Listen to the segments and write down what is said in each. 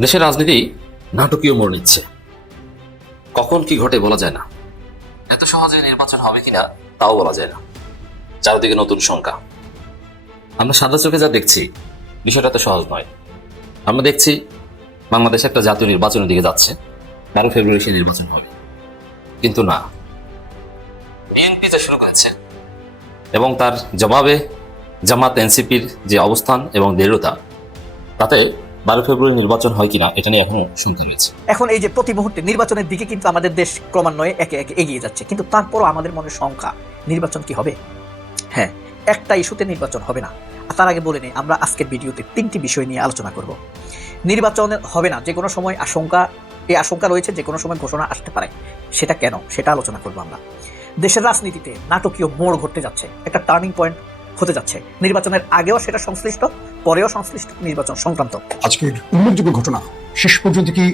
দেশের রাজনীতি নাটকীয় মোড় নিচ্ছে। কখন কি ঘটে বলা যায় না। এত সহজে নির্বাচন হবে কিনা তাও বলা যায় না। চারদিকে নতুন শঙ্কা। আমরা সাদা চোখে যা দেখছি, বিষয়টা তো সহজ নয়। আমরা দেখছি বাংলাদেশ একটা জাতীয় নির্বাচনের দিকে যাচ্ছে, বারো ফেব্রুয়ারি সে নির্বাচন হবে। কিন্তু না। বিএনপি যে শুরু করেছে এবং তার জবাবে জামাত, এনসিপির যে অবস্থান এবং দৃঢ়তা, তাতে বারো ফেব্রুয়ারি নির্বাচন হয় কিনা, এটা নিয়ে এখনও শুনতে রয়েছে এখন এই যে প্রতি মুহূর্তে নির্বাচনের দিকে কিন্তু আমাদের দেশ ক্রমান্বয়ে একে একে এগিয়ে যাচ্ছে। কিন্তু তারপরও আমাদের মনে সংখ্যা, নির্বাচন কি হবে? হ্যাঁ একটা ইস্যুতে নির্বাচন হবে না। তার আগে বলে নিই, আমরা আজকের ভিডিওতে তিনটি বিষয় নিয়ে আলোচনা করব। নির্বাচন হবে না যে কোনো সময় আশঙ্কা, এই আশঙ্কা রয়েছে যে কোনো সময় ঘোষণা আসতে পারে। সেটা কেন? সেটা আলোচনা করব আমরা। দেশের রাজনীতিতে নাটকীয় মোড় ঘটতে যাচ্ছে। একটা টার্নিং পয়েন্ট হতে যাচ্ছে। নির্বাচনের আগেও সেটা সংশ্লিষ্ট পরেও সংশ্লিষ্ট নির্বাচন সংক্রান্ত। আজকের উল্লেখযোগ্য ঘটনা শেষ পর্যন্ত কি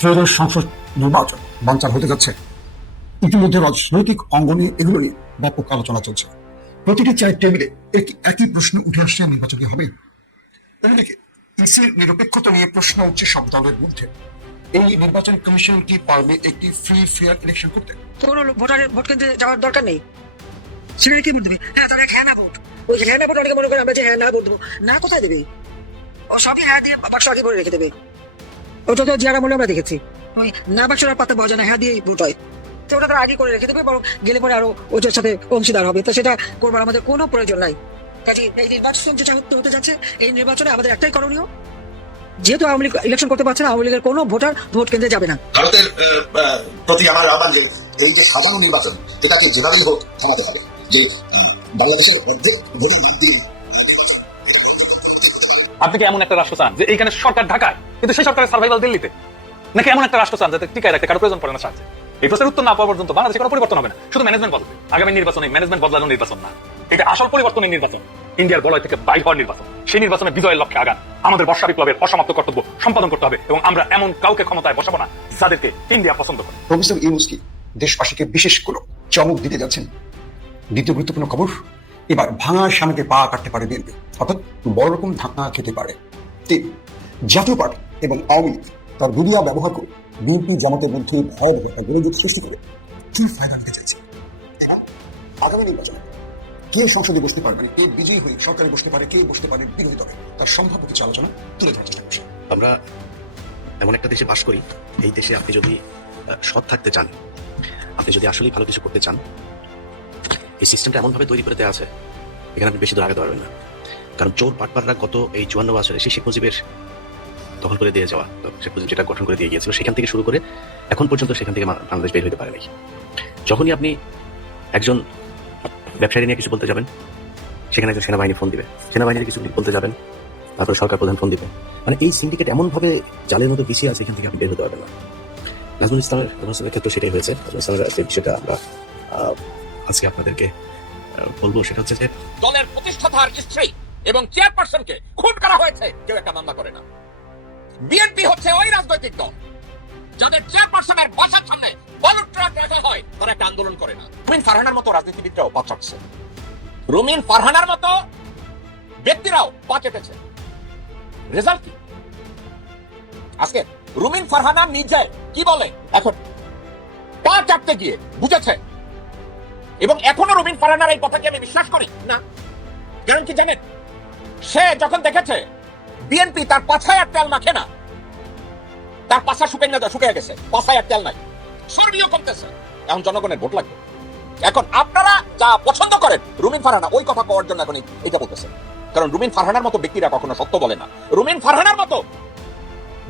ত্রয়োদশ সংসদ নির্বাচন বাঞ্চাল হতে যাচ্ছে? ইতিমধ্যে রাজনৈতিক অঙ্গনে এগুলো নিয়ে ব্যাপক আলোচনা চলছে। প্রতিটি চায়ের টেবিলে একই একই প্রশ্ন উঠে আসছে নির্বাচন কি হবে? অন্যদিকে ইসির নিরপেক্ষতা নিয়ে প্রশ্ন উঠছে সব দলের মধ্যে? এই নির্বাচন কমিশন কি পারবে একটি ফ্রি ফেয়ার ইলেকশন করতে? কোনো ভোটারের ভোট কেন্দ্রে যাওয়ার দরকার নেই। সেখানে কি ভোট দেবে। হ্যাঁ তাহলে হ্যাঁ না ভোট। ওই হ্যাঁ না অনেকে মনে করে আমরা যে হ্যাঁ না দেবো। না, কোথায় দেবে? ও সবই হ্যাঁ দিয়ে বাক্স আগে ভরে রেখে দেবে। ওটা তো যারা মনে আমরা দেখেছি। ওই না বাক্সর আর পাতে বাজা না হ্যাঁ দিয়ে ভোট হয়। তো ওটা তো আগে করে রেখে দেবে, বরং গেলে পরে আরও ওটার সাথে অংশীদার হবে। তো সেটা করবার আমাদের কোনো প্রয়োজন নাই। কাজে এই নির্বাচন যেটা হতে যাচ্ছে, এই নির্বাচনে আমাদের একটাই করণীয়। যেহেতু আওয়ামী লীগ ইলেকশন করতে পারছে না, আওয়ামী লীগের কোনো ভোটার ভোট কেন্দ্রে যাবে না। ভারতের প্রতি আমার যে, এই যে সাধারণ নির্বাচন এটাকে যেভাবেই হোক থামাতে হবে, যে আপনি কি এমন একটা রাষ্ট্র চান যে এইখানে সরকার ঢাকায়, কিন্তু সেই সরকারের সার্ভাইভাল দিল্লিতে? নাকি এমন একটা রাষ্ট্র চান যাতে টিকায় রাখতে কারও প্রয়োজন পড়ে না সাহায্যে? এই প্রশ্নের উত্তর না পাওয়া পর্যন্ত বাংলাদেশে কোনো পরিবর্তন হবে না। শুধু ম্যানেজমেন্ট বদলবে আগামী নির্বাচনে ম্যানেজমেন্ট বদলানো নির্বাচন না। এটা আসল পরিবর্তনের নির্বাচন। ইন্ডিয়ার বলয় থেকে বাইর হওয়ার নির্বাচন। সেই নির্বাচনে বিজয়ের লক্ষ্যে আগান। আমাদের বর্ষা বিপ্লবের অসমাপ্ত কর্তব্য সম্পাদন করতে হবে এবং আমরা এমন কাউকে ক্ষমতায় বসাবো না যাদেরকে ইন্ডিয়া পছন্দ করে। দেশবাসীকে বিশেষ কোনো চমক দিতে যাচ্ছেন? দ্বিতীয় গুরুত্বপূর্ণ খবর, এবার ভাঙা স্বামীকে পা কাটতে পারে বিএনপি, অর্থাৎ বড় রকম ধাক্কা খেতে পারে। তিন, জাতীয় পার্টি এবং আওয়ামী লীগ তার মিডিয়া ব্যবহার করে বিএনপি জামাতের মধ্যে ভয়াবহ একটা গোলযোগ সৃষ্টি করে। চুল ফায়দা নিতে এবার আগামী নির্বাচনে কে সংসদে বসতে পারবে, কে বিজয়ী হয়ে সরকারে বসতে পারে, কে বসতে পারে বিরোধী দলে, তার সম্ভাব্য কিছু আলোচনা তুলে ধরার চেষ্টা করছে। আমরা এমন একটা দেশে বাস করি, এই দেশে আপনি যদি সৎ থাকতে চান, আপনি যদি আসলেই ভালো কিছু করতে চান এই সিস্টেমটা এমনভাবে তৈরি করে দেওয়া আছে, এখানে আপনি বেশি দূর আগাতে পারবেন না। কারণ চোর পাটপাররা গত এই চুয়ান্ন বছরে সেই শেখ মুজিবের দখল করে দিয়ে যাওয়া শেখ মুজিব যেটা গঠন করে দিয়ে গিয়েছিল, সেখান থেকে শুরু করে এখন পর্যন্ত সেখান থেকে বাংলাদেশ বের হতে পারেনি। যখনই আপনি একজন ব্যবসায়ী নিয়ে কিছু বলতে যাবেন, সেখানে একজন সেনাবাহিনী ফোন দিবে। সেনাবাহিনীর কিছু বলতে যাবেন, তারপরে সরকার প্রধান ফোন দিবে। মানে এই সিন্ডিকেট এমনভাবে জালের মতো বিছিয়ে আছে, এখান থেকে আপনি বের হতে পারবেন না। নাজমুল ইসলামের নাজমুল ইসলামের ক্ষেত্রে সেটাই হয়েছে। নাজমুল ইসলামের বিষয়টা আমরা আজকে আপনাদেরকে বলব সেটা হচ্ছে যে দলের প্রতিষ্ঠাতার স্ত্রী এবং চেয়ারপারসনকে খুন করা হয়েছে। কেউ একটা মামলা করে না। বিএনপি হচ্ছে ওই রাজনৈতিক দল। যাদের চেয়ারপারসনের বাসার সামনে ট্রাক রাখা হয়, তারা একটা আন্দোলন করে না। রুমিন ফারহানার মতো রাজনীতিবিদরাও পা চাটছে রুমিন ফারহানার মতো ব্যক্তিরাও পা চেটেছে রেজাল্ট কি? আজকে রুমিন ফারহানা নিজে কি বলে? এখন পা চাটতে গিয়ে বুঝেছে এবং এখনও রুবিন ফারহানার এই কথাকে আমি বিশ্বাস করি। না। কারণ কি জানেন? সে যখন দেখেছে বিএনপি তার পাছায় আর তেল মাখে না। তার পাছা শুকে না শুকিয়ে গেছে। পাছায় আর তেল নাই। সর্বিও কমতেছে। এখন জনগণের ভোট লাগবে। এখন আপনারা যা পছন্দ করেন রুমিন ফারহানা ওই কথা পাওয়ার জন্য এখন এটা বলতেছে। কারণ রুমিন ফারহানার মতো ব্যক্তিরা কখনো সত্য বলে না। রুমিন ফারহানার মতো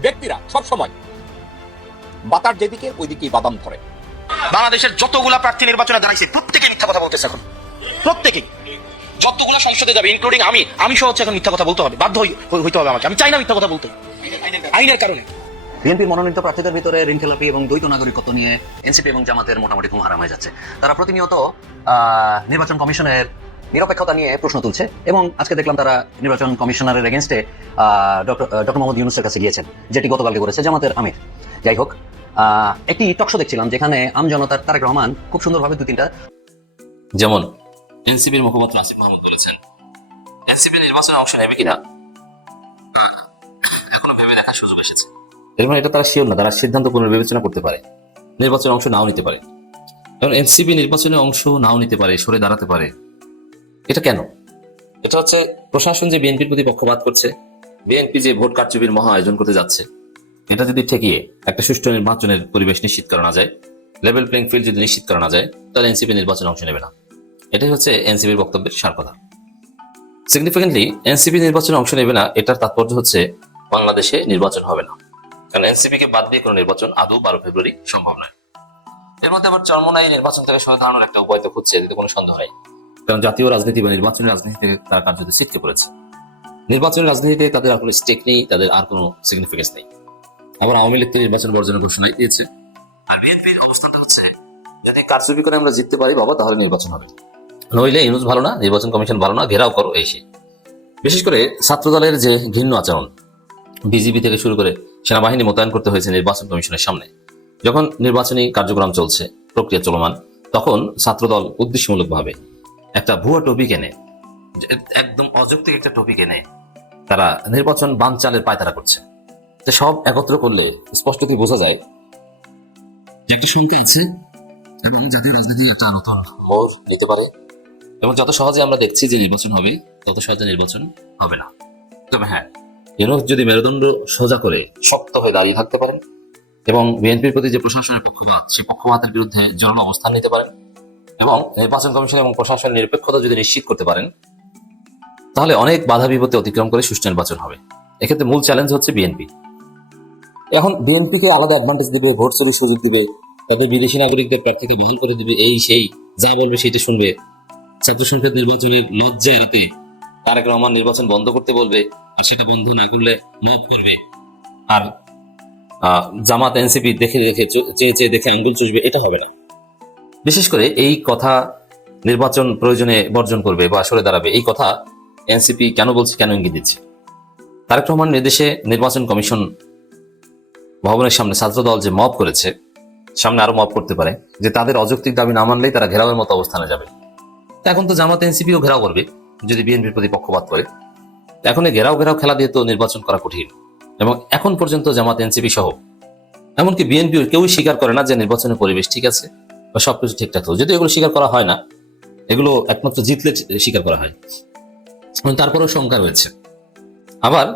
ব্যক্তিরা সব সময় বাতার যেদিকে ওইদিকেই বাদাম ধরে। বাংলাদেশের যতগুলা প্রার্থী নির্বাচনে দাঁড়াইছে, প্রত্যেকে মিথ্যা কথা বলতেছে এখন। প্রত্যেকেই যতগুলা সংসদে যাবে ইনক্লুডিং আমি আমি সহ এখন মিথ্যা কথা বলতে হবে, বাধ্য হই- হই- হইতে হবে আমাকে। আমি চাই না মিথ্যা কথা বলতে। আইনের কারণে। বিএনপির মনোনীত প্রার্থীদের ভিতরে ঋণখেলাপি এবং দ্বৈত নাগরিকত্ব নিয়ে এনসিপি এবং জামাতের মোটামুটি ঘুম হারাম হয়ে যাচ্ছে। তারা প্রতিনিয়ত নির্বাচন কমিশনের নিরপেক্ষতা নিয়ে প্রশ্ন তুলছে এবং আজকে দেখলাম তারা নির্বাচন কমিশনারের এগেনস্টে ডক্টর মোহাম্মদ ইউনুসের কাছে গিয়েছেন, যেটি গতকালকে করেছে জামাতের আমির। যাই হোক একটি টকশো দেখছিলাম যেখানে আমজনতার তারেক রহমান খুব সুন্দরভাবে দু তিনটা যেমন, এনসিপির মুখপাত্র আসিফ মাহমুদ বলেছেন, এনসিপি নির্বাচনে অংশ নেবে কিনা? এখনও ভেবে দেখার সুযোগ এসেছে। এর মানে এটা তারা শিওর না, তারা সিদ্ধান্ত পুনর্বিবেচনা করতে পারে। নির্বাচনে অংশ নাও নিতে পারে। কারণ এনসিপি নির্বাচনে অংশ নাও নিতে পারে, সরে দাঁড়াতে পারে। এটা কেন? এটা হচ্ছে প্রশাসন যে বিএনপির প্রতি পক্ষপাত করছে, বিএনপি যে ভোট কারচুপির মহা আয়োজন করতে যাচ্ছে। এটা যদি ঠেকিয়ে একটা সুষ্ঠু নির্বাচনের পরিবেশ নিশ্চিত করা না যায় লেভেল প্লেইং ফিল্ড যদি নিশ্চিত করা না যায়, তাহলে এনসিপি নির্বাচনে অংশ নেবে না। এটাই হচ্ছে এনসিপির বক্তব্যের সার কথা সিগনিফিকেন্টলি এনসিপি নির্বাচনে অংশ নেবে না, এটার তাৎপর্য হচ্ছে বাংলাদেশে নির্বাচন হবে না। কারণ এনসিপি কে বাদ দিয়ে কোনো নির্বাচন আদৌ বারো ফেব্রুয়ারি সম্ভব নয়। এর মধ্যে আবার চরমনাই নির্বাচন থেকে সরে দাঁড়ানোর একটা উপায় তো খুঁজছে, এতে কোনো সন্দেহ নেই। কারণ জাতীয় রাজনীতি বা নির্বাচনী রাজনীতি থেকে তারা কার্যত ছিটকে পড়েছে। নির্বাচনী রাজনীতিতে তাদের আর কোনো স্টেক নেই, তাদের আর কোনো সিগনিফিকেন্স নেই। আবার আওয়ামী লীগ তো নির্বাচন বর্জনের ঘোষণাই দিয়েছে। আর বিএনপির অবস্থানটা হচ্ছে, যদি কারচুপি করে আমরা জিততে পারি বাবা, তাহলে নির্বাচন হবে। নইলে ইউনুস ভালো না, নির্বাচন কমিশন ভালো না, ঘেরাও করো এই সেই বিশেষ করে ছাত্র দলের যে ঘৃণ্য আচরণ বিজিবি থেকে শুরু করে সেনাবাহিনী মোতায়েন করতে হয়েছে নির্বাচন কমিশনের সামনে। যখন নির্বাচনী কার্যক্রম চলছে, প্রক্রিয়া চলমান, তখন ছাত্রদল উদ্দেশ্যমূলকভাবে একটা ভুয়া টপিক এনে, একদম অযৌক্তিক একটা টপিক এনে, তারা নির্বাচন বানচালের পায়তারা করছে। তো সব একত্র করলে স্পষ্টতই বোঝা যায়। একটি সংখ্যা আছে এবং জাতীয় রাজনীতি একটা নতুন মোড় নিতে পারে। এবং যত সহজে আমরা দেখছি যে নির্বাচন হবে তত সহজে নির্বাচন হবে না। তবে হ্যাঁ ইউনুস যদি মেরুদণ্ড সোজা করে শক্ত হয়ে দাঁড়িয়ে থাকতে পারেন এবং বিএনপির প্রতি যে প্রশাসনের পক্ষপাত সেই পক্ষপাতের বিরুদ্ধে জোরালো অবস্থান নিতে পারেন এবং নির্বাচন কমিশন এবং প্রশাসনের নিরপেক্ষতা যদি নিশ্চিত করতে পারেন তাহলে অনেক বাধা বিপত্তি অতিক্রম করে সুষ্ঠু নির্বাচন হবে। এক্ষেত্রে মূল চ্যালেঞ্জ হচ্ছে বিএনপি। এখন বিএনপিকে আলাদা অ্যাডভান্টেজ দিবে ভোট চুরির সুযোগ দিবে তাদের বিদেশি নাগরিকদের প্রার্থীকে বহাল করে দিবে, এই, সেই, যা বলবে সেটি শুনবে। ছাত্র সংসদ নির্বাচনের লজ্জা এড়াতে তারেক রহমান নির্বাচন বন্ধ করতে বলবে আর সেটা বন্ধ না করলে মব করবে। আর জামাত এনসিপি দেখে দেখে চেয়ে চেয়ে দেখে আঙ্গুল চুষবে, এটা হবে না। বিশেষ করে এই কথা নির্বাচন প্রয়োজনে বর্জন করবে বা সরে দাঁড়াবে, এই কথা এনসিপি কেন বলছে, কেন ইঙ্গিত দিচ্ছে? তারেক রহমান নির্দেশে নির্বাচন কমিশন ভবনের সামনে ছাত্রদল যে মব করেছে, সামনে আরও মব করতে পারে, যে তাদের অযৌক্তিক দাবি না মানলেই তারা ঘেরাওয়ের মতো অবস্থানে যাবে। এখন তো জামাত এনসিপিও ঘেরাও করবে, যদি বিএনপির প্রতি পক্ষপাত করে। এখন এই ঘেরাও ঘেরাও খেলা দিয়ে তো নির্বাচন করা কঠিন, এবং এখন পর্যন্ত জামাত এনসিপি সহ, এমনকি বিএনপি কেউই স্বীকার করে না যে নির্বাচনের পরিবেশ ঠিক আছে বা সবকিছু ঠিকঠাক যদি এগুলো স্বীকার করা হয় না, এগুলো একমাত্র জিতলে স্বীকার করা হয়। তারপরেও শঙ্কা রয়েছে। আবার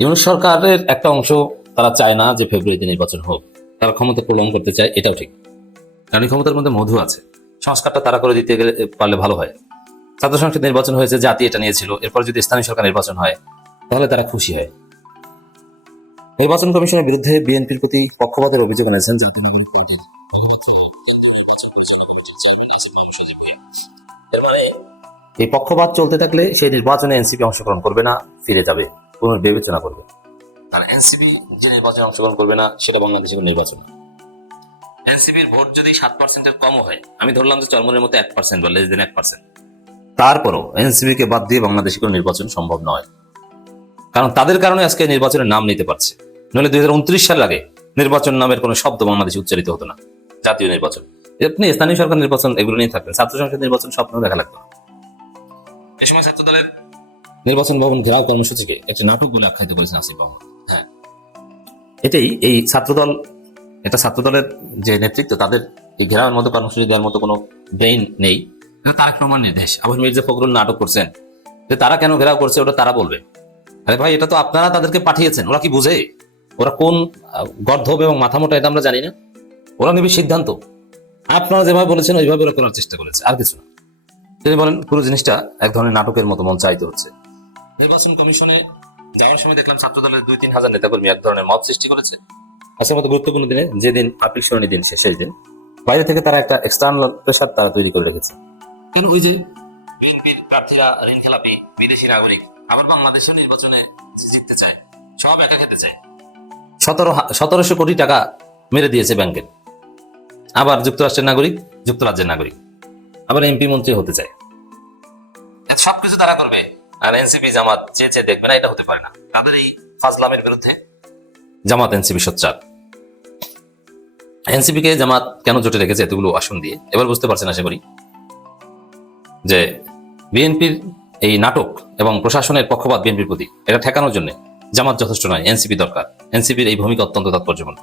ইউনুস সরকারের একটা অংশ তারা চায় না যে ফেব্রুয়ারিতে নির্বাচন হোক। তারা ক্ষমতা প্রলং করতে চায়, এটাও ঠিক। কারণ ক্ষমতার মধ্যে মধু আছে। সংস্কারটা তারা করে দিতে গেলে, পারলে ভালো হয়। ছাত্র সংসদ নির্বাচন হয়েছে, জাতি এটা নিয়েছিল। এরপর যদি স্থানীয় সরকার নির্বাচন হয়, তাহলে তারা খুশি হয়। নির্বাচন কমিশনের বিরুদ্ধে বিএনপির প্রতি পক্ষপাতের অভিযোগ এনেছেন এর মানে এই পক্ষপাত চলতে থাকলে সেই নির্বাচনে এনসিপি অংশগ্রহণ করবে না, ফিরে যাবে, পুনর্বিবেচনা করবে। কারণ এনসিপি যে নির্বাচনে অংশগ্রহণ করবে না সেটা কোনো নির্বাচন। এনসিপির ভোট যদি সাত পার্সেন্টের কম হয় আমি ধরলাম যে চরমনের মতো এক পার্সেন্ট বা লেস দেন এক পার্সেন্ট তারপরও বাদ দিয়ে বাংলাদেশে কোনো নির্বাচন সম্ভব নয়। কারণ তাদের কারণে আজকে নির্বাচনের নাম নিতে পারছে। নইলে দুই হাজার উনত্রিশ সাল আগে নির্বাচন নামের কোনো শব্দ বাংলাদেশে উচ্চারিত হতো না। জাতীয় নির্বাচন। আপনি স্থানীয় সরকার নির্বাচন এগুলো নিয়ে থাকবেন। ছাত্র সংসদ নির্বাচন স্বপ্ন দেখা লাগতো এই সময় ছাত্র দলের নির্বাচন ভবন ঘেরাও কর্মসূচিকে একটি নাটক বলে আখ্যায়িত করেছেন আসিফ বাবু এটাই এই ছাত্রদল, এটা ছাত্রদলের যে নেতৃত্ব, তাদের এই ঘেরাওয়ের মতো কর্মসূচি দেওয়ার মতো কোনো ব্রেইন নেই। তারেক রহমান নির্দেশ আবার মির্জা ফখরুল নাটক করছেন। যে তারা কেন ঘেরাও করছে, ওটা তারা বলবে। আরে ভাই, এটা তো আপনারা তাদেরকে পাঠিয়েছেন, ওরা কি বুঝে? ওরা কোন গর্ধব এবং মাথা মোটা এটা আমরা জানি না। ওরা নেবে সিদ্ধান্ত। আপনারা যেভাবে বলেছেন, ওইভাবে ওরা করার চেষ্টা করেছে, আর কিছু না। তিনি বলেন, পুরো জিনিসটা এক ধরনের নাটকের মতো মঞ্চায়িত হচ্ছে। নির্বাচন কমিশনে সময় দেখলাম ছাত্র দলের দুই তিন হাজার এক ধরনের মত সৃষ্টি করেছে। মতো গুরুত্বপূর্ণ দিনে যেদিন আপিল দিন দিন বাইরে থেকে তারা একটা এক্সটার্নাল প্রেশার তারা তৈরি করে রেখেছে। কেন ওই যে বিএনপির প্রার্থীরা ঋণ খেলাপি, বিদেশি নাগরিক, আবার বাংলাদেশেও নির্বাচনে জিততে চায়, সব একা খেতে চায়। সতেরো সতেরোশো কোটি টাকা মেরে দিয়েছে ব্যাংকে। আবার যুক্তরাষ্ট্রের নাগরিক, যুক্তরাজ্যের নাগরিক, আবার এমপি মন্ত্রী হতে চায়। সবকিছু তারা করবে। আর এনসিপি জামাত চেয়ে চেয়ে দেখবে না, এটা হতে পারে না। তাদের এই ফাজলামের বিরুদ্ধে জামাত এনসিপি সোচ্চার। এনসিপি কে জামাত কেন জোটে রেখেছে এতগুলো আসন দিয়ে? এবার বুঝতে পারছেন আশা করি। যে বিএনপির এই নাটক এবং প্রশাসনের পক্ষপাত বিএনপির প্রতি, এটা ঠেকানোর জন্য জামাত যথেষ্ট নয়, এনসিপি দরকার। এনসিপির এই ভূমিকা অত্যন্ত তাৎপর্যপূর্ণ।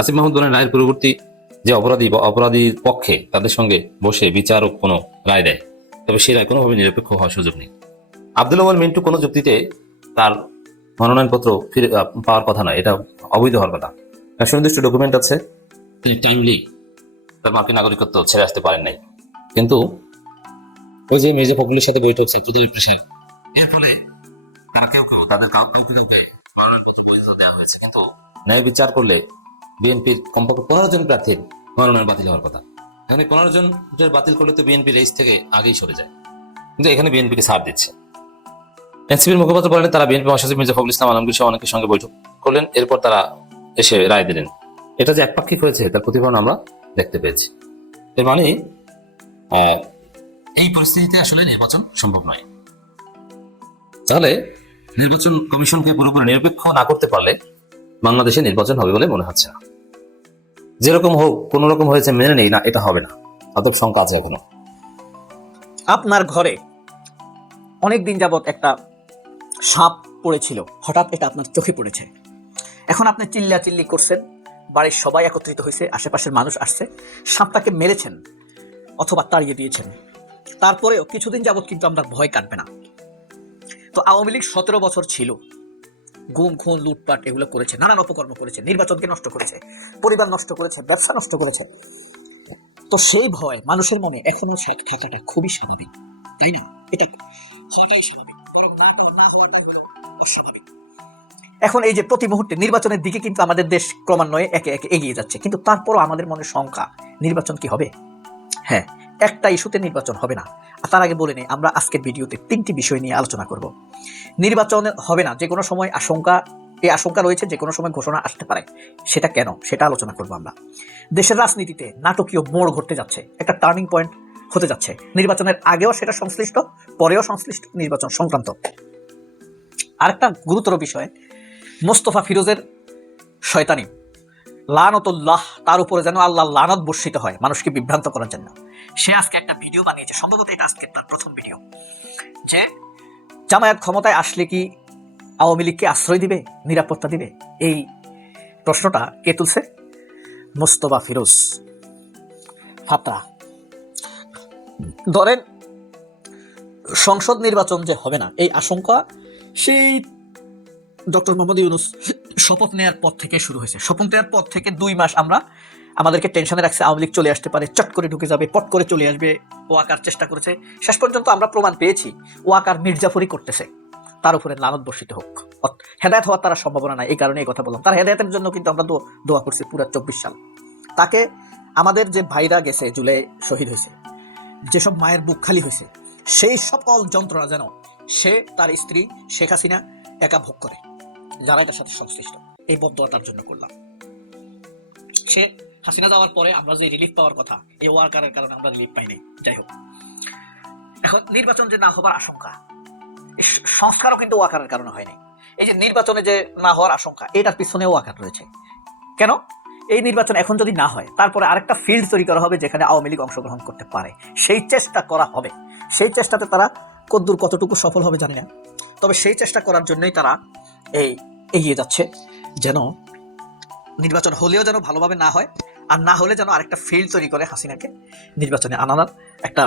আসিফ মাহমুদ বলেন, রায়ের পূর্ববর্তী যে অপরাধী বা অপরাধীর পক্ষে তাদের সঙ্গে বসে বিচারক কোনো রায় দেয়, তবে সেই রায় কোনোভাবে নিরপেক্ষ হওয়ার সুযোগ নেই। আব্দুল আওয়াল মিন্টু কোনো যুক্তিতে তার মনোনয়নপত্র ফিরে পাওয়ার কথা নয়, এটা অবৈধ হওয়ার কথা। সুনির্দিষ্ট ডকুমেন্ট আছে, তিনি টাইমলি তার মার্কিন নাগরিকত্ব ছেড়ে আসতে পারেন নাই। কিন্তু ওই যে মির্জা ফখরুলের সাথে বৈঠক সেক্রেটারি প্রেসিডেন্ট এর ফলে তারা কেউ কেউ, তাদের কাউকে মনোনয়নপত্র বৈধ দেওয়া হয়েছে, কিন্তু ন্যায় বিচার করলে বিএনপির কমপক্ষে পনেরো জন প্রার্থীর মনোনয়ন বাতিল হওয়ার কথা। এখানে পনেরো জনের বাতিল করলে তো বিএনপি রেস থেকে আগেই সরে যায়। কিন্তু এখানে বিএনপিকে ছাড় দিচ্ছে। এনসিপির মুখপাত্র বলেন, তারা বিএনপি মহাসচিব মির্জা ফখরুল ইসলাম আলমগীর সহ অনেকের সঙ্গে বৈঠক করলেন। এরপর তারা এসে রায় দিলেন। এটা যে একপাক্ষিক হয়েছে, তার প্রতিফলন আমরা দেখতে পেয়েছি। এর মানে এই পরিস্থিতিতে আসলে নির্বাচন সম্ভব নয়। তাহলে নির্বাচন কমিশনকে পুরোপুরি নিরপেক্ষ না করতে পারলে বাংলাদেশে নির্বাচন হবে বলে মনে হচ্ছে না। যেরকম হোক কোন রকম হয়েছে, মেনে নেই, না, এটা হবে না। অতএব শঙ্কা আছে এখনও। আপনার ঘরে অনেক দিন যাবত একটা সাপ পড়েছিল। হঠাৎ এটা আপনার চোখে পড়েছে। এখন আপনি চিল্লা চিল্লি করছেন, বাড়ির সবাই একত্রিত হয়েছে, আশেপাশের মানুষ আসছে, সাপটাকে মেরেছেন অথবা তাড়িয়ে দিয়েছেন। তারপরেও কিছুদিন যাবৎ কিন্তু আমরা ভয় কাটবে না। তো আওয়ামী লীগ সতেরো বছর ছিল। গুম, খুন, লুটপাট এগুলো করেছে, নানান অপকর্ম করেছে, নির্বাচনকে নষ্ট করেছে, পরিবার নষ্ট করেছে, ব্যবসা নষ্ট করেছে। তো সেই ভয় মানুষের মনে এখনও থাকাটা খুবই স্বাভাবিক, তাই না? এটা স্বাভাবিক। অস্বাভাবিক। এখন এই যে প্রতি মুহূর্তে নির্বাচনের দিকে কিন্তু আমাদের দেশ ক্রমান্বয়ে একে একে এগিয়ে যাচ্ছে, কিন্তু তারপরও আমাদের মনে শঙ্কা, নির্বাচন কি হবে? হ্যাঁ একটা ইস্যুতে নির্বাচন হবে না। তার আগে বলে নেই, আমরা আজকের ভিডিওতে তিনটি বিষয় নিয়ে আলোচনা করব। নির্বাচন হবে না যে কোনো সময় আশঙ্কা, এই আশঙ্কা রয়েছে যে কোনো সময় ঘোষণা আসতে পারে। সেটা কেন? সেটা আলোচনা করব আমরা। দেশের রাজনীতিতে নাটকীয় মোড় ঘটতে যাচ্ছে। একটা টার্নিং পয়েন্ট হতে যাচ্ছে। নির্বাচনের আগেও সেটা সংশ্লিষ্ট, পরেও সংশ্লিষ্ট নির্বাচন সংক্রান্ত। আরেকটা গুরুতর বিষয়, মোস্তফা ফিরোজের শয়তানি। লানতুল্লাহ, তার উপরে যেন আল্লাহ লানত বর্ষিত হয়, মানুষকে বিভ্রান্ত করার জন্য। সে আজকে একটা ভিডিও বানিয়েছে, সম্ভবত এটা আজকে তার প্রথম ভিডিও। যে জামায়াত ক্ষমতায় আসলে কি আওয়ামী লীগকে আশ্রয় দিবে, নিরাপত্তা দিবে? এই প্রশ্নটা কে তুলছে? মোস্তফা ফিরোজ। ফাতা ধরেন, সংসদ নির্বাচন যে হবে না, এই আশঙ্কা, সেই ডক্টর মোহাম্মদ ইউনুস শপথ নেওয়ার পর থেকে শুরু হয়েছে। শপথ নেওয়ার পর থেকে দুই মাস আমরা আমাদেরকে টেনশনে রাখছে, আওয়ামী লীগ চলে আসতে পারে, চট করে ঢুকে যাবে, পট করে চলে আসবে ওয়াকার চেষ্টা করেছে। শেষ পর্যন্ত আমরা প্রমাণ পেয়েছি ওয়াকার মির্জাফরি করতেছে। তার উপরে লানত বর্ষিত হোক। হেদায়ত হওয়ার তার সম্ভাবনা নাই, এই কারণে এই কথা বললাম। তার হেদায়তের জন্য কিন্তু আমরা দোয়া করছি পুরো চব্বিশ সাল। তাকে আমাদের যে ভাইরা গেছে, জুলাই শহীদ হয়েছে যেসব মায়ের বুক খালি হয়েছে, সেই সকল যন্ত্রণা যেন সে, তার স্ত্রী শেখ হাসিনা একা ভোগ করে, যারা এটার সাথে সংশ্লিষ্ট। এই বদয়া তার জন্য করলাম। সে হাসিনা যাওয়ার পরে আমরা যে রিলিফ পাওয়ার কথা, এই ওয়ার্কারের কারণে আমরা রিলিফ পাইনি। যাই হোক। এখন নির্বাচন যে না হবার আশঙ্কা সংস্কারও কিন্তু ওয়াকারের কারণে হয়নি। এই যে নির্বাচনে যে না হওয়ার আশঙ্কা, এটার পিছনে ওয়াকার রয়েছে। কেন? এই নির্বাচন এখন যদি না হয়, তারপরে আরেকটা ফিল্ড তৈরি করা হবে যেখানে আওয়ামী লীগ অংশগ্রহণ করতে পারে। সেই চেষ্টা করা হবে। সেই চেষ্টাতে তারা কদ্দূর কতটুকু সফল হবে জানি না। তবে সেই চেষ্টা করার জন্যই তারা এই এগিয়ে যাচ্ছে, যেন নির্বাচন হলেও যেন ভালোভাবে না হয়, আর না হলে যেন আরেকটা ফিল্ড তৈরি করে হাসিনাকে নির্বাচনে আনানোর একটা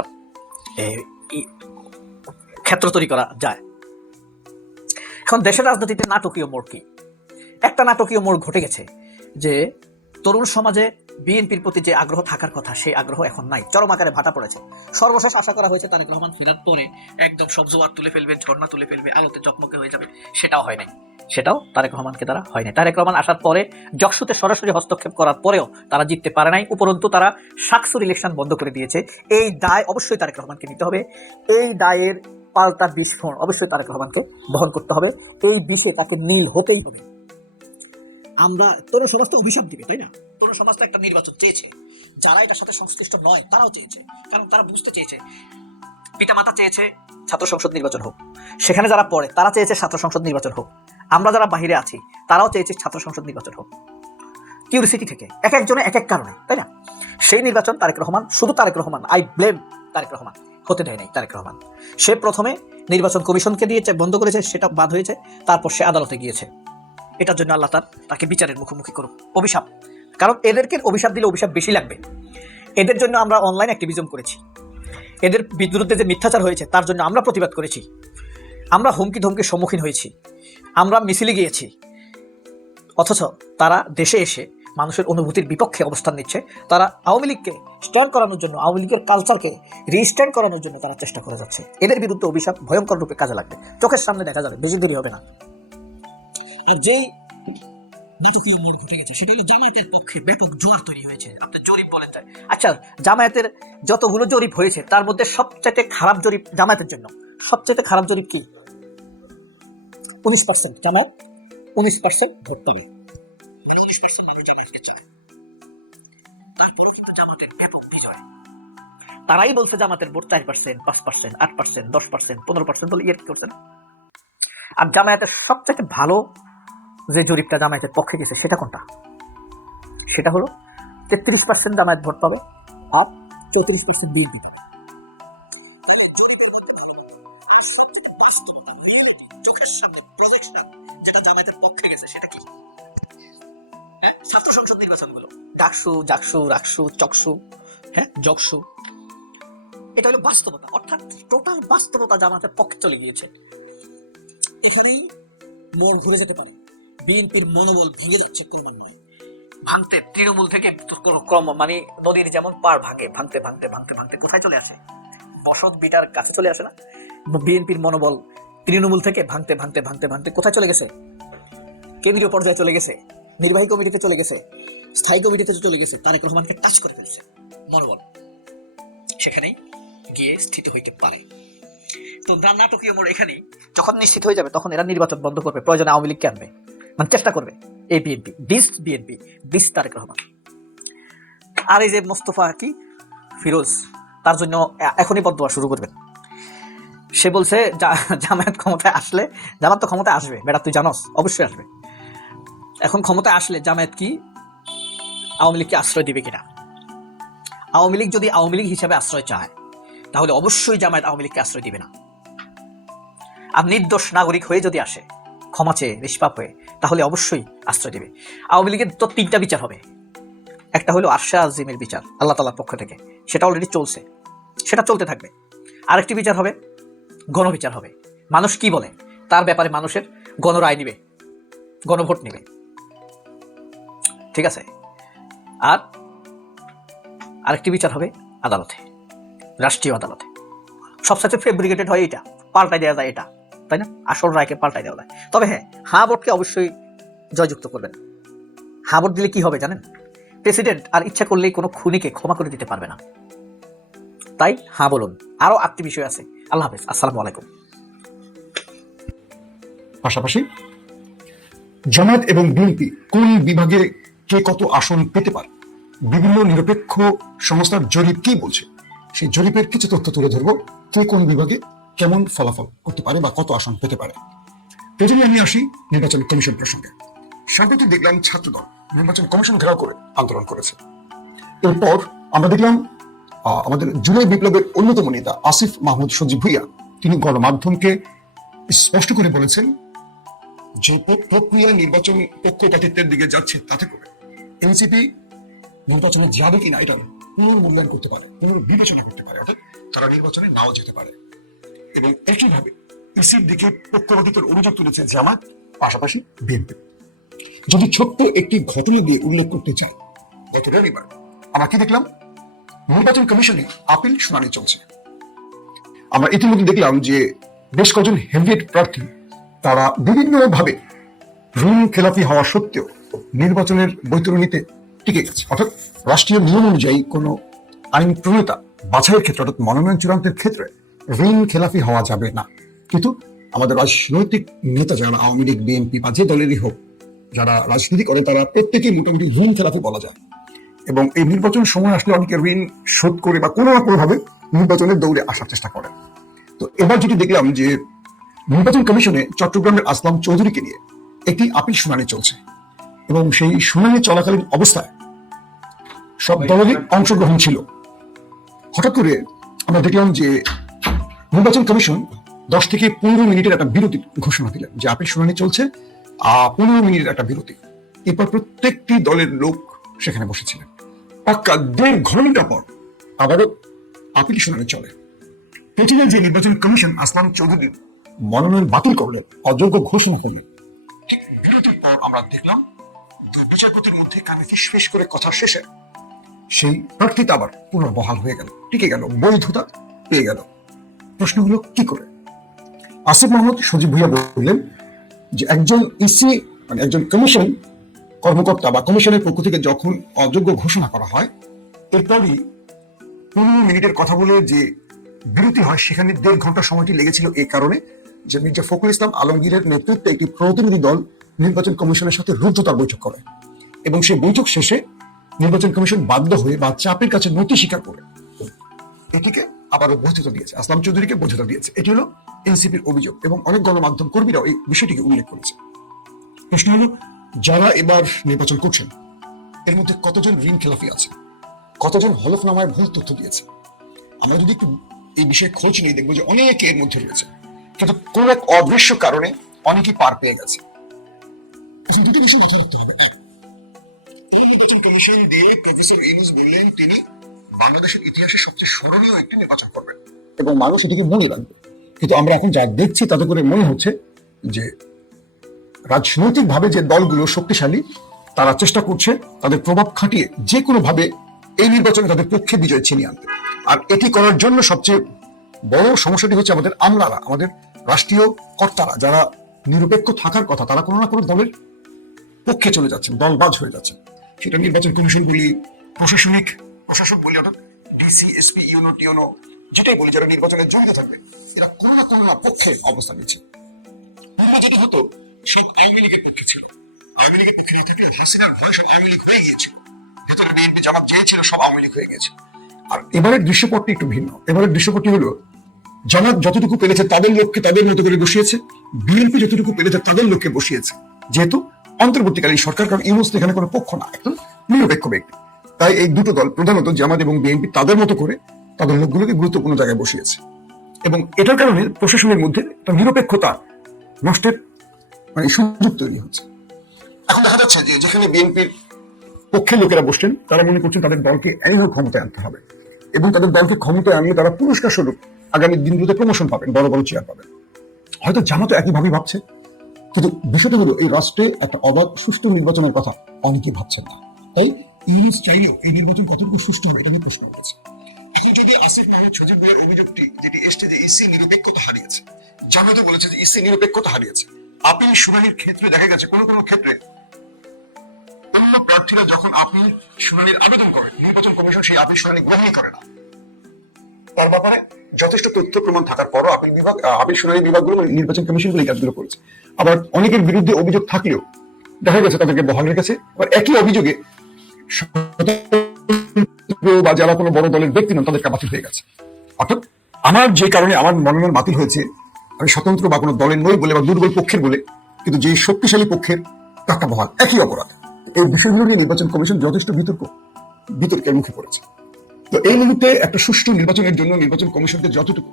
ক্ষেত্র তৈরি করা যায়। এখন দেশের রাজনীতিতে নাটকীয় মোড় কি? একটা নাটকীয় মোড় ঘটে গেছে যে তরুণ সমাজে বিএনপির প্রতি যে আগ্রহ থাকার কথা, সেই আগ্রহ এখন নাই। চরম আকারে ভাটা পড়েছে। সর্বশেষ আশা করা হয়েছে, তারেক রহমান ফেরার পরে একদম সব জোয়ার তুলে ফেলবে, ঝর্ণা তুলে ফেলবে, আলোতে চকমকে হয়ে যাবে, সেটাও হয় নাই। সেটাও তারেক রহমানকে তারা হয় নাই। তারেক রহমান আসার পরে জকসুতে সরাসরি হস্তক্ষেপ করার পরেও তারা জিততে পারে নাই। উপরন্তু তারা সাকসুর ইলেকশন বন্ধ করে দিয়েছে। এই দায় অবশ্যই তারেক রহমানকে নিতে হবে। এই দায়ের পাল্টা বিস্ফোরণ অবশ্যই তারেক রহমানকে বহন করতে হবে। এই বিষে তাকে নীল হতেই হবে। আমরা তরুণ সমাজ অভিশাপ দিবে, তাই না? তরুণ সমাজ একটা নির্বাচন চেয়েছে। যারা এটার সাথে সংশ্লিষ্ট নয়, তারাও চেয়েছে। কারণ তারা বুঝতে চেয়েছে। পিতামাতা চেয়েছে ছাত্র সংসদ নির্বাচন হোক। সেখানে যারা পড়ে, তারা চেয়েছে ছাত্র সংসদ নির্বাচন হোক। আমরা যারা বাহিরে আছি, তারাও চেয়েছে ছাত্র সংসদ নির্বাচন হোক। কিউরিসিটি থেকে, এক একজনে এক এক কারণে, তাই না? সেই নির্বাচন তারেক রহমান, শুধু তারেক রহমান আই ব্লেম তারেক রহমান। হতে দেয় নাই তারেক রহমান। সে প্রথমে নির্বাচন কমিশনকে দিয়েছে, বন্ধ করেছে, সেটা বাদ হয়েছে, তারপর সে আদালতে গিয়েছে। এটার জন্য আল্লাহ তার তাকে বিচারের মুখোমুখি করুক। অভিশাপ। কারণ এদেরকে অভিশাপ দিলে অভিশাপ বেশি লাগবে। এদের জন্য আমরা অনলাইন অ্যাক্টিভিজম করেছি। এদের বিরুদ্ধে যে মিথ্যাচার হয়েছে, তার জন্য আমরা প্রতিবাদ করেছি। আমরা হুমকি ধমকির সম্মুখীন হয়েছি। আমরা মিছিলে গিয়েছি। অথচ তারা দেশে এসে মানুষের অনুভূতির বিপক্ষে অবস্থান নিচ্ছে। তারা আওয়ামী লীগকে স্ট্যান্ড করানোর জন্য, আওয়ামী লীগের কালচারকে রিস্ট্যান্ড করানোর জন্য তারা চেষ্টা করে যাচ্ছে। এদের বিরুদ্ধে অভিশাপ ভয়ঙ্কর রূপে কাজে লাগবে। চোখের সামনে দেখা যাবে, বেশি দেরি হবে না। আর যেই নাটকীয় মোড় ঘটে গেছে, সেটা হলো জামায়াতের পক্ষে ব্যাপক জোয়ার তৈরি হয়েছে। আপনি জরিপ বলেন তাই আচ্ছা জামায়াতের যতগুলো জরিপ হয়েছে, তার মধ্যে সবচেয়ে খারাপ জরিপ জামায়াতের জন্য। সবচেয়ে খারাপ জরিপ কি? উনিশ পার্সেন্ট জামায়াত, উনিশ পার্সেন্ট ভোট পাবে তারাই বলছে জামাতের ভোট চার পার্সেন্ট পাঁচ পার্সেন্ট আট পার্সেন্ট দশ পার্সেন্ট পনেরো পার্সেন্ট বলে ইয়ে আর জামায়াতের সবচেয়ে ভালো যে জরিপটা জামায়াতের পক্ষে গেছে, সেটা কোনটা? সেটা হলো, তেত্রিশ পার্সেন্ট জামায়াত ভোট পাবে, আর চৌত্রিশ পার্সেন্ট বিএনপি হ্যাঁ? হ্যাঁ? এটা হলো বাস্তবতা। অর্থাৎ টোটাল বাস্তবতা পক্ষে চলে গিয়েছে। এখানেই মন ঘুরে যেতে পারে। বিএনপির মনোবল ভেঙে যাচ্ছে ক্রমান্বয়ে। ভাঙতে, তৃণমূল থেকে ক্রম মানে নদীর যেমন পার ভাঙে, ভাঙতে ভাঙতে ভাঙতে ভাঙতে কোথায় চলে আসে? বসত বিটার কাছে চলে আসে না? বিএনপির মনোবল তৃণমূল থেকে ভাঙতে ভাঙতে ভাঙতে ভাঙতে কোথায় চলে গেছে? কেন্দ্রীয় পর্যায়ে চলে গেছে, নির্বাহী কমিটিতে চলে গেছে, স্থায়ী কমিটিতে চলে গেছে, তারেক রহমানকে টাচ করে ফেলছে মনোবল। সেখানেই গিয়ে স্থিত হইতে পারে। তো নাটকীয় মোড় এখানেই। যখন নিশ্চিত হয়ে যাবে, তখন এরা নির্বাচন বন্ধ করবে। প্রয়োজনে আওয়ামী লীগকে আনবে। মানে চেষ্টা করবে এই BNP this BNP this Tarique Rahman. আর এই যে মোস্তফা কি? ফিরোজ, তার জন্য এখনই বদয়া শুরু করবেন। সে বলছে জামায়াত ক্ষমতায় আসলে, জামাত তো ক্ষমতায় আসবে। বেটা, তুই জানস, অবশ্যই আসবে। এখন ক্ষমতায় আসলে জামায়াত কি? আওয়ামী লীগকে আশ্রয় দিবে কিনা? আওয়ামী লীগ যদি আওয়ামী লীগ হিসাবে আশ্রয় চায়, তাহলে অবশ্যই জামায়াত আওয়ামী লীগকে আশ্রয় দিবে না। আর নির্দোষ নাগরিক হয়ে যদি আসে ক্ষমা চেয়ে নিষ্পাপ হয়ে, তাহলে অবশ্যই আশ্রয় দেবে আওয়ামী লীগের তো তিনটা বিচার হবে। একটা হলো আরশা আজিমের বিচার, আল্লাহ তালার পক্ষ থেকে। সেটা অলরেডি চলছে। সেটা চলতে থাকবে। আরেকটি বিচার হবে, গণবিচার হবে। মানুষ কি বলে? তার ব্যাপারে মানুষের গণরায় নিবে, গণভোট নিবে। ঠিক আছে? আর আরেকটি বিচার হবে আদালতে, রাষ্ট্রীয় আদালতে। সবসাথে ফেব্রিকেটেড হয় এটা পাল্টাই দেওয়া যায় এটা। তাই না? আসল রায়কে পাল্টাই দেওয়া যায়। তবে হ্যাঁ হা ভোটকে অবশ্যই জয়যুক্ত করবেন। হা ভোট দিলে কি হবে জানেন? প্রেসিডেন্ট আর ইচ্ছা করলেই কোনো খুনিকে ক্ষমা করে দিতে পারবে না। তাই হ্যাঁ বলুন, আরও আটটি বিষয় আছে। আল্লাহ হাফেজ, আসসালামু আলাইকুম। পাশাপাশি, জামায়াত এবং বিএনপি কোন বিভাগে কে কত আসন পেতে পারে? বিভিন্ন নিরপেক্ষ সংস্থার জরিপ কি বলছে? সেই জরিপের কিছু তথ্য তুলে ধরবো। কে কোন বিভাগে কেমন ফলাফল করতে পারে বা কত আসন পেতে পারে। প্রথমে আমি আসি নির্বাচন কমিশন প্রসঙ্গে। সম্প্রতি দেখলাম ছাত্রদল নির্বাচন কমিশন ঘেরাও করে আন্দোলন করেছে। এরপর আমরা দেখলাম আমাদের জুলাই বিপ্লবের অন্যতম নেতা আসিফ মাহমুদ সজীব ভুইয়া, তিনি গণমাধ্যমকে স্পষ্ট করে বলেছেন, যে প্র- প্রক্রিয়া নির্বাচন পক্ষপাতিত্বের দিকে যাচ্ছে তাতে করে এনসিপি নির্বাচনে যাবে কিনা এটা পুনর্মূল্যায়ন করতে পারে, পুনর্বিবেচনা করতে পারে, অর্থাৎ তারা নির্বাচনে নাও যেতে পারে। এবং একইভাবে ইসির দিকে পক্ষপাতিত্বের অভিযোগ তুলেছে জামাত পাশাপাশি বিএনপি। যদি ছোট্ট একটি ঘটনা দিয়ে উল্লেখ করতে চাই, গত রবিবার আমরা কি দেখলাম? নির্বাচন কমিশনে আপিল শুনানি চলছে। আমরা ইতিমধ্যে দেখলাম যে বেশ কজন হেভিয়েট প্রার্থী, তারা বিভিন্নভাবে ঋণ খেলাপি হওয়া সত্ত্বেও নির্বাচনের বৈতরণীতে টিকে গেছে। অর্থাৎ রাষ্ট্রীয় নিয়ম অনুযায়ী কোনো আইন প্রণেতা বাছাইয়ের ক্ষেত্রে, অর্থাৎ মনোনয়ন চূড়ান্তের ক্ষেত্রে ঋণ খেলাপি হওয়া যাবে না। কিন্তু আমাদের রাজনৈতিক নেতা যারা আওয়ামী লীগ, বিএনপি বা যে দলেরই হোক, যারা রাজনীতি করে, তারা প্রত্যেকেই মোটামুটি ঋণ খেলাপি বলা যায়। এবং এই নির্বাচন সময় আসলে অনেকে ঋণ শোধ করে বা কোনো না কোনোভাবে নির্বাচনের দৌড়ে আসার চেষ্টা করেন তো এবার যেটি দেখলাম যে নির্বাচন কমিশনে চট্টগ্রামের আসলাম চৌধুরীকে নিয়ে একটি আপিল শুনানি চলছে। এবং সেই শুনানি চলাকালীন অবস্থায় সব দলেরই অংশগ্রহণ ছিল। হঠাৎ করে আমরা দেখলাম যে নির্বাচন কমিশন দশ থেকে পনেরো মিনিটের একটা বিরতি ঘোষণা দিলেন যে আপিল শুনানি চলছে পনেরো মিনিটের একটা বিরতি। এরপর প্রত্যেকটি দলের লোক সেখানে বসেছিলেন। পাক্কা দেড় ঘণ্টা পর আবারও আপিল শুনানি চলে। পেটিনে যে নির্বাচন কমিশন আসলাম চৌধুরী মনোনয়ন বাতিল করলেন, অযোগ্য ঘোষণা করলেন। ঠিক বিরতির পর আমরা দেখলাম দুই বিচারপতির মধ্যে কানে ফিস করে কথা শেষে সেই প্রার্থীতা আবার পুনর্বহাল হয়ে গেল। টিকে গেল, বৈধতা পেয়ে গেল। প্রশ্ন হলো কি করে? আসিফ মোহাম্মদ সজীব ভুইয়া বললেন যে একজন ইসি মানে একজন কমিশন কর্মকর্তা বা কমিশনের পক্ষ থেকে যখন অযোগ্য ঘোষণা করা হয়, এরপরই পনেরো মিনিটের কথা বলে যে বিরতি হয়, সেখানে দেড় ঘণ্টা সময়টি লেগেছিল এই কারণে যে মির্জা ফখরুল ইসলাম আলমগীরের নেতৃত্বে একটি প্রতিনিধি দল নির্বাচন কমিশনের সাথে রুদ্ধতার বৈঠক করে এবং সেই বৈঠক শেষে নির্বাচন কমিশন বাধ্য হয়ে বা চাপের কাছে নতি স্বীকার করে। এটিকে আবারও বৈধতা দিয়েছে। আসলাম চৌধুরীকে বৈধতা দিয়েছে। এটি হলো এনসিপির অভিযোগ এবং অনেক গণমাধ্যম কর্মীরাও এই বিষয়টিকে উল্লেখ করেছে। প্রশ্ন হলো, যারা এবার নির্বাচন করছেন, এর মধ্যে কতজন ঋণ খেলাফি আছে? কতজন হলফনামায় ভুল তথ্য দিয়েছে? আমরা যদি একটু এই বিষয়ে খোঁজ নিয়ে দেখব যে অনেকে এর মধ্যে রয়েছে। কিন্তু কোন এক অদৃশ্য কারণে অনেকেই পার পেয়ে গেছে। দুটি বিষয় মাথায় রাখতে হবে। এই নির্বাচন কমিশন দিয়ে প্রফেসর ইউনুস বললেন, তিনি বাংলাদেশের ইতিহাসে সবচেয়ে স্মরণীয় একটি নির্বাচন করবেন এবং মানুষ এটিকে মনে রাখবে। কিন্তু আমরা এখন যা দেখছি, তাতে করে মনে হচ্ছে যে রাজনৈতিকভাবে যে দলগুলো শক্তিশালী, তারা চেষ্টা করছে তাদের প্রভাব খাটিয়ে যে কোনো ভাবে এই নির্বাচনে তাদের পক্ষে বিজয় ছিনিয়ে আনতে। আর এটি করার জন্য সবচেয়ে বড় সমস্যাটি হচ্ছে আমাদের আমলারা, আমাদের রাষ্ট্রীয় কর্তারা, যারা নিরপেক্ষ থাকার কথা, তারা কোনো না কোনো দলের পক্ষে চলে যাচ্ছেন, দলবাজ হয়ে যাচ্ছেন। সেটা নির্বাচন কমিশন বলি প্রশাসনিক প্রশাসক বলি অর্থাৎ ডিসি এসপি ইউনো, টিউনো, যেটাই বলি, যারা নির্বাচনে জড়িত থাকবে, এরা কোনো না কোনো না পক্ষে অবস্থান নিচ্ছে। পূর্বে হতো, সব আওয়ামী লীগের পক্ষে ছিল। আওয়ামী লীগের পক্ষে থাকলে হাসিনার ভয় সব আওয়ামী লীগ হয়ে গিয়েছিল। ভেতরে বিএনপি জামাত সব আওয়ামী লীগ হয়ে গেছে আর এবারের দৃশ্যপটটি একটু ভিন্ন। এবারের দৃশ্যপটটি হলো, জামাত যতটুকু পেরেছে তাদের লোককে তাদের মতো করে বসিয়েছে। বিএনপি যতটুকু পেরেছে তাদের লোককে বসিয়েছে। যেহেতু অন্তর্বর্তীকালীন সরকার, কারণ ইউনুস এখানে কোনো পক্ষ না একদম নিরপেক্ষ ব্যক্তি। তাই এই দুটো দল প্রধানত জামাত এবং বিএনপি তাদের মতো করে তাদের লোকগুলোকে গুরুত্বপূর্ণ জায়গায় বসিয়েছে। এবং এটার কারণে প্রশাসনের মধ্যে একটা নিরপেক্ষতা নষ্টের মানে সুযোগ তৈরি হচ্ছে। এখন দেখা যাচ্ছে যে যেখানে বিএনপির পক্ষের লোকেরা বসছেন, তারা মনে করছেন তাদের দলকে এনিহ ক্ষমতায় আনতে হবে এবং তাদের দলকে ক্ষমতায় আনলে তারা পুরস্কার স্বরূপ আগামী দিনগুলোতে প্রমোশন পাবেন, বড় বড় চেয়ার পাবেন। হয়তো জামাতো একইভাবে ভাবছে, কিন্তু বিষয়টা হলো এই রাষ্ট্রে একটা অবাধ সুষ্ঠু নির্বাচনের কথা অনেকেই ভাবছেন না। তাই চাইলেও এই নির্বাচন কতটুকু সুষ্ঠু হবে, এটা নিয়ে প্রশ্ন উঠেছে এখন যদি আসিফ মাহমুদ অভিযোগটি, যেটি এসছে যে ইসি নিরপেক্ষতা হারিয়েছে, জামাতো বলেছে যে ইসি নিরপেক্ষতা হারিয়েছে। আপিল শুনানির ক্ষেত্রে দেখা গেছে ক্ষেত্রে অন্য প্রার্থীরা যখন আপিল শুনানির আবেদন নির্বাচন কমিশন সেই আপিল শুনানি গ্রহণই করে না। তার ব্যাপারে যথেষ্ট তথ্য প্রমাণ থাকার পরও আপিল বিভাগ আপিল শুনানি বিভাগগুলো মানে নির্বাচন কমিশনগুলো এই কাজগুলো করেছে। আবার অনেকের বিরুদ্ধে অভিযোগ থাকলেও দেখা গেছে তাদেরকে বহাল রেখেছে। আবার একই অভিযোগে বা যারা কোনো বড় দলের ব্যক্তি নন তাদেরকে বাতিল হয়ে গেছে। অর্থাৎ আমার যে কারণে আমার মনোনয়ন বাতিল হয়েছে, আমি স্বতন্ত্র বা কোনো দলের নই বলে বা দুর্বল পক্ষের বলে, কিন্তু যে শক্তিশালী পক্ষের টাকা বহাল, একই অপরাধ। এই বিষয়গুলো নিয়ে নির্বাচন কমিশন যথেষ্ট বিতর্ক, বিতর্কের মুখে পড়েছে। তো এই মুহূর্তে একটা সুষ্ঠু নির্বাচনের জন্য নির্বাচন কমিশনকে যতটুকু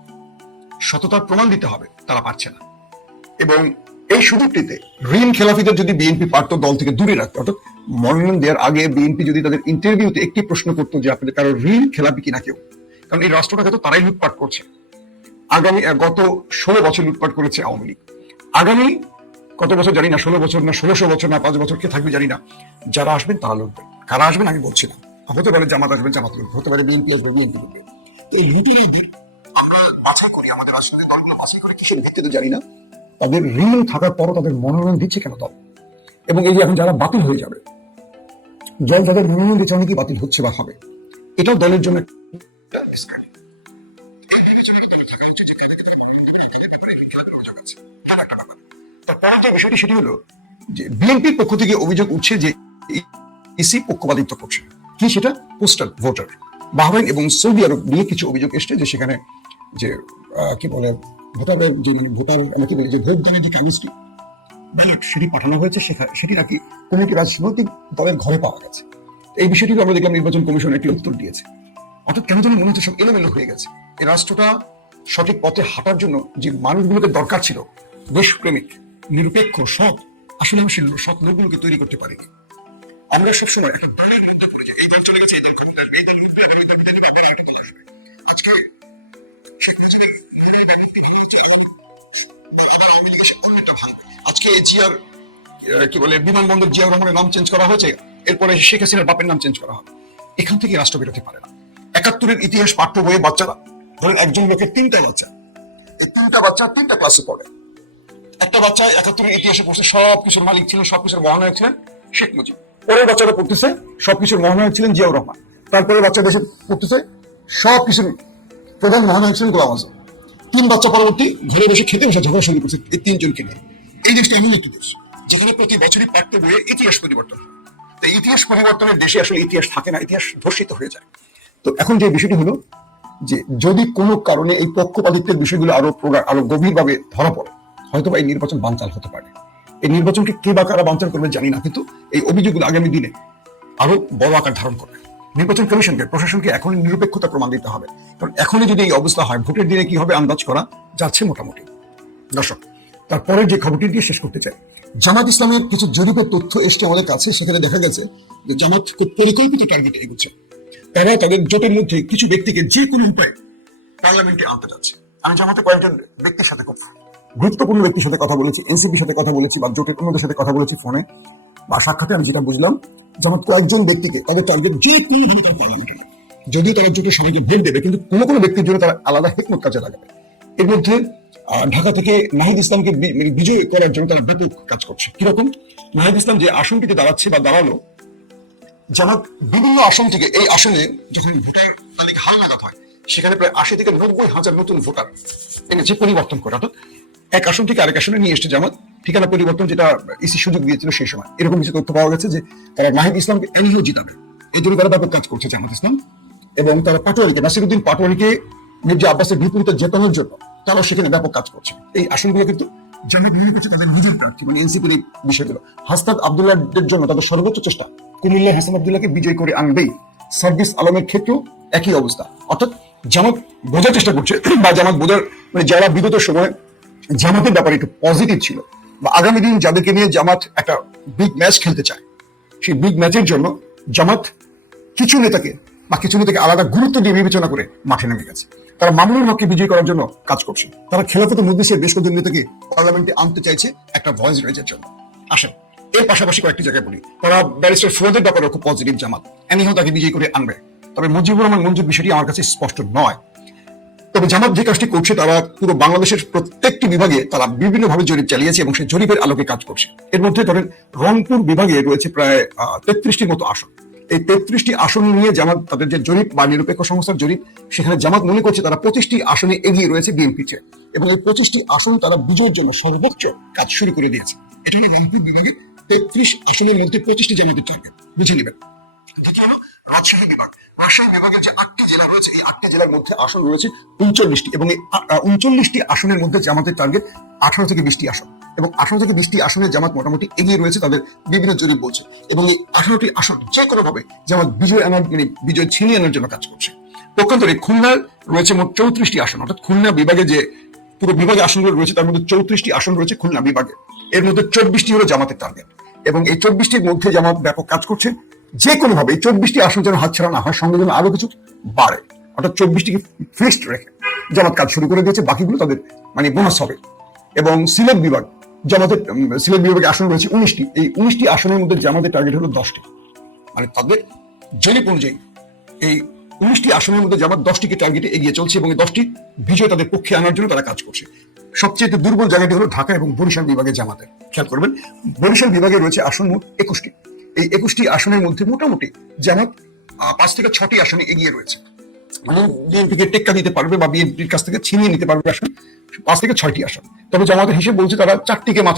সততার প্রমাণ দিতে হবে, তারা পারছে না। এবং এই সুযোগটিতে ঋণ খেলাফিদের যদি বিএনপি পারত দল থেকে দূরে রাখতো, অর্থাৎ মনোনয়ন দেওয়ার আগে বিএনপি যদি তাদের ইন্টারভিউতে একটি প্রশ্ন করতো যে আপনাদের কারও ঋণ খেলাপি কিনা কেউ? কারণ এই রাষ্ট্রটাকে তো তারাই লুটপাট করছে। আগামী গত ষোলো বছর লুটপাট করেছে আওয়ামী লীগ। আগামী কত বছর জানি না, ষোলো বছর না, ষোলোশো বছর না, পাঁচ বছর কে থাকবে জানি না। যারা আসবেন তারা লুটবেন। কারা আসবেন আমি বলছি না। হতে পারে জামাত আসবেন, জামাত লুটবে। হতে পারে বিএনপি আসবে, বিএনপি লুটবে। এই লুটেরাদের আমরা বাছাই করি আমাদের রাজনৈতিক দলগুলো বাছাই করে কিসের ভিত্তিতে জানি না। তাদের ঋণ থাকার পরও তাদের মনোনয়ন দিচ্ছে কেন দল? এবং এই যে এখন যারা বাতিল হয়ে যাবে, দল যাদের মনোনয়ন দিচ্ছে অনেকেই বাতিল হচ্ছে বা হবে? এটাও দলের জন্য বিষয়টি সেটি হলো যে বিএনপির পক্ষ থেকে অভিযোগ উঠছে যে ইসি পক্ষপাতিত্ব করছে। কি সেটা? Postal voter. বাহরাইন এবং সৌদি আরব নিয়ে কিছু অভিযোগ এসছে যে সেখানে যে কি বলে ভোটারের যে মানে ভোটার আমরা কি বলি যে ভোট দানের যে কেমিস্ট্রি ব্যালট সেটি পাঠানো হয়েছে সেটি নাকি কোনো একটি রাজনৈতিক দলের ঘরে পাওয়া গেছে। এই বিষয়টি আমরা দেখলাম নির্বাচন কমিশন একটি উত্তর দিয়েছে। অর্থাৎ কেন যেন মনে হচ্ছে সব এলোমেলো হয়ে গেছে। এই রাষ্ট্রটা সঠিক পথে হাঁটার জন্য যে মানুষগুলোকে দরকার ছিল, দেশপ্রেমিক, নিরপেক্ষ, সৎ, আসলে আমি সেই সৎ লোকগুলোকে তৈরি করতে পারিনি। আমরা সবসময় একটা দলের মধ্যে পড়ে যাই। এই দল চলে গেছে, এই দল এই দল এই দল জিয়ার কি বলে, বিমানবন্দর জিয়াউর রহমানের নাম চেঞ্জ করা হয়েছে। এরপরে শেখ হাসিনার বাপের নাম চেঞ্জ করা হবে। এখান থেকে রাষ্ট্র পারে না। একাত্তরের ইতিহাস পাঠ্য বইয়ে বাচ্চারা, ধরেন একজন লোকের তিনটা বাচ্চা। এই তিনটা বাচ্চা তিনটা ক্লাসে পড়ে। একটা বাচ্চা একাত্তরের ইতিহাসে পড়ছে সব কিছুর মালিক ছিলেন সব কিছুর মহানায়ক ছিলেন শেখ মুজিব। পরের বাচ্চারা পড়তেছে, সবকিছুর মহানায়ক ছিলেন জিয়াউর রহমান। তারপরে বাচ্চা দেশে পড়তেছে সব কিছুর প্রধান মহানায়ক ছিলেন গোলাম আজম। তিন বাচ্চা পরবর্তী ঘরে বসে খেতে বসে ঝগড়া শুরু করছে এই তিনজনকে নিয়ে। এই দেশটা এমন একটি দেশ, যেখানে প্রতি বছরই পাঠ্য বইয়ে ইতিহাস পরিবর্তন তো এই ইতিহাস পরিবর্তনের দেশে আসলে ইতিহাস থাকে না, ইতিহাস ধর্ষিত হয়ে যায়। তো এখন যে বিষয়টি হলো, যে যদি কোনো কারণে এই পক্ষপাতিত্বের বিষয়গুলো আরও আরও গভীরভাবে ধরা পড়ে হয়তো এই নির্বাচন বানচাল হতে পারে। এই নির্বাচনকে কে বা কারা বানচাল করবে জানি না, কিন্তু এই অভিযোগগুলো আগামী দিনে আরও বড় আকার ধারণ করবে। নির্বাচন কমিশনকে, প্রশাসনকে এখন নিরপেক্ষতা প্রমাণ দিতে হবে। কারণ এখনই যদি এই অবস্থা হয়, ভোটের দিনে কি হবে আন্দাজ করা যাচ্ছে মোটামুটি। দর্শক তারপরে যে খবরটি দিয়ে শেষ করতে চাই। জামাত ইসলামের কিছু জরিপের তথ্য এসছে আমাদের কাছে, সেখানে দেখা গেছে যে জামাত খুব পরিকল্পিত টার্গেটে এগুচ্ছে। তারা তাদের জোটের মধ্যে কিছু ব্যক্তিকে যে কোনো উপায়ে পার্লামেন্টে আনতে যাচ্ছে। আমি জামাতে কয়েকজন ব্যক্তির সাথে কথা গুরুত্বপূর্ণ ব্যক্তির সাথে কথা বলেছি এনসিপির সাথে কথা বলেছি বা জোটের অন্যদের সাথে কথা বলেছি ফোনে বা সাক্ষাতে আমি যেটা বুঝলাম, জামাত কয়েকজন ব্যক্তিকে তাদের টার্গেট যে কোনো ভাবে তারা পার্লামেন্টে। যদিও তারা জোটের সবাইকে ভোট দেবে, কিন্তু কোনো কোনো ব্যক্তির জন্য তারা আলাদা হেকমত কাজে লাগাবে। এর মধ্যে ঢাকা থেকে নাহিদ ইসলামকে মানে বিজয় করার জন্য তারা ব্যাপক কাজ করছে। কীরকম? নাহিদ ইসলাম যে আসনটিতে দাঁড়াচ্ছে বা দাঁড়াল জামাত বিভিন্ন আসন থেকে এই আসনে যখন ভোটার তালিকা হালনাগাদ হয়, সেখানে প্রায় আশি থেকে নব্বই হাজার নতুন ভোটার এনেছে পরিবর্তন করে। অর্থাৎ এক আসন থেকে আরেক আসনে নিয়ে এসছে জামাত। ঠিকানা পরিবর্তন যেটা ইসি সুযোগ দিয়েছিল সেই সময়। এরকম কিছু তথ্য পাওয়া গেছে যে তারা নাহিদ ইসলামকে এনেও জিতাবে। এই জন্য তারা ব্যাপক কাজ করছে জামাত ইসলাম এবং তারা পাটোয়ারিকে, নাসিরুদ্দিন পাটোয়ারিকে মির্জা আব্বাসের বিপরীতে জেতানোর জন্য তারাও সেখানে ব্যাপক কাজ করছে। এই আসনগুলো কিন্তু জামাত মনে করছে তাদের নিজের প্রার্থী মানে এনসিপির এই বিষয়গুলো। হাসনাত আবদুল্লাহদের জন্য তাদের সর্বোচ্চ চেষ্টা। কুমিল্লায় হাসান আবদুল্লাহকে বিজয় করে আনবেই। সার্ভিস আলমের ক্ষেত্রেও একই অবস্থা। অর্থাৎ জামাত বোঝার চেষ্টা করছে, বা জামাত বোঝার মানে যারা বিগত সময় জামাতের ব্যাপারে একটু পজিটিভ ছিল, বা আগামী দিন যাদেরকে নিয়ে জামাত একটা বিগ ম্যাচ খেলতে চায়, সেই বিগ ম্যাচের জন্য জামাত কিছু নেতাকে, বা কিছু নেতাকে আলাদা গুরুত্ব দিয়ে বিবেচনা করে মাঠে নেমে গেছে। তারা মামুনুল হককে বিজয় করার জন্য কাজ করছে। তারা খেলাফত মজলিসের বেশ কয়েকজন নেতাকে পার্লামেন্টে আনতে চাইছে একটা ভয়েস রেজের জন্য। আসেন, এর পাশাপাশি কয়েকটি জায়গায় বলি। তারা ব্যারিস্টার ফুয়াদের ব্যাপারে খুব পজিটিভ জামাত। এনিহাও তাকে বিজয় করে আনবে। তবে মুজিবুর রহমান মঞ্জুর বিষয়টি আমার কাছে স্পষ্ট নয়। তবে জামাত যে কাজটি করছে, তারা পুরো বাংলাদেশের প্রত্যেকটি বিভাগে তারা বিভিন্নভাবে জরিপ চালিয়েছে এবং সেই জরিপের আলোকে কাজ করছে। এর মধ্যে ধরেন রংপুর বিভাগে রয়েছে প্রায় তেত্রিশটির মতো আসন। তেত্রিশটি আসন নিয়ে জামাত, তাদের যে জরিপ বা নিরপেক্ষ সংস্থার জরিপ, সেখানে জামাত মনে করছে তারা পঁচিশটি আসনে এগিয়ে রয়েছে বিএনপি চেয়ে এবং এই পঁচিশটি আসন তারা বিজয়ের জন্য সর্বোচ্চ কাজ শুরু করে দিয়েছে। এটা হলো রংপুর বিভাগে তেত্রিশ আসনের মধ্যে পঁচিশটি জামাতের টার্গেট বুঝে নেবেন। দ্বিতীয় রাজশাহী বিভাগ। রাজশাহী বিভাগের যে আটটি জেলা রয়েছে, এই আটটি জেলার মধ্যে আসন রয়েছে উনচল্লিশটি। এবং এই উনচল্লিশটি আসনের মধ্যে জামাতের টার্গেট আঠারো থেকে বিশটি আসন। এবং আঠারো থেকে বিশটি আসনে জামাত মোটামুটি এগিয়ে রয়েছে তাদের বিভিন্ন জরিপ বলছে। এবং এই আঠারোটি আসন যে কোনো ভাবে জামাত বিজয় আনার মানে বিজয় ছিনিয়ে আনার জন্য কাজ করছে। পক্ষান্তরে খুলনার রয়েছে মোট চৌত্রিশটি আসন, অর্থাৎ খুলনা বিভাগে যে পুরো বিভাগে আসনগুলো রয়েছে তার মধ্যে চৌত্রিশটি আসন রয়েছে খুলনা বিভাগে। এর মধ্যে চব্বিশটি হলো জামাতের টার্গেট এবং এই চব্বিশটির মধ্যে জামাত ব্যাপক কাজ করছে, যে কোনো ভাবে এই চব্বিশটি আসন যেন হাতছাড়া না হয় সঙ্গে যেন আরও কিছু বাড়ে। অর্থাৎ চব্বিশটিকে ফিক্সড রেখে জামাত কাজ শুরু করে দিয়েছে, বাকিগুলো তাদের মানে বোনাস হবে। এবং সিলেট বিভাগ জামাতের সিলেট বিভাগে আসন রয়েছে উনিশটি। এই উনিশটি আসনের মধ্যে জামাতের টার্গেট হলো দশটি। মানে তাদের জরিপ অনুযায়ী এই উনিশটি আসনের মধ্যে জামাত দশটিকে টার্গেটে এগিয়ে চলছে এবং এই দশটি বিজয় তাদের পক্ষে আনার জন্য তারা কাজ করছে। সবচেয়ে দুর্বল জায়গাটি হলো ঢাকা এবং বরিশাল বিভাগের জামাতের খেয়াল করবেন, বরিশাল বিভাগে রয়েছে আসন মোট একুশটি। এই একুশটি আসনের মধ্যে মোটামুটি জামাত পাঁচ থেকে ছটি আসনে এগিয়ে রয়েছে। বিএনপিকে টেক্কা দিতে পারবে বা বিএনপির কাছ থেকে ছিনিয়ে নিতে পারবে আসন পাঁচ থেকে ছয়টি আসন। তবে জামাতের হিসেব বলছে তারা চারটিকে মাত্র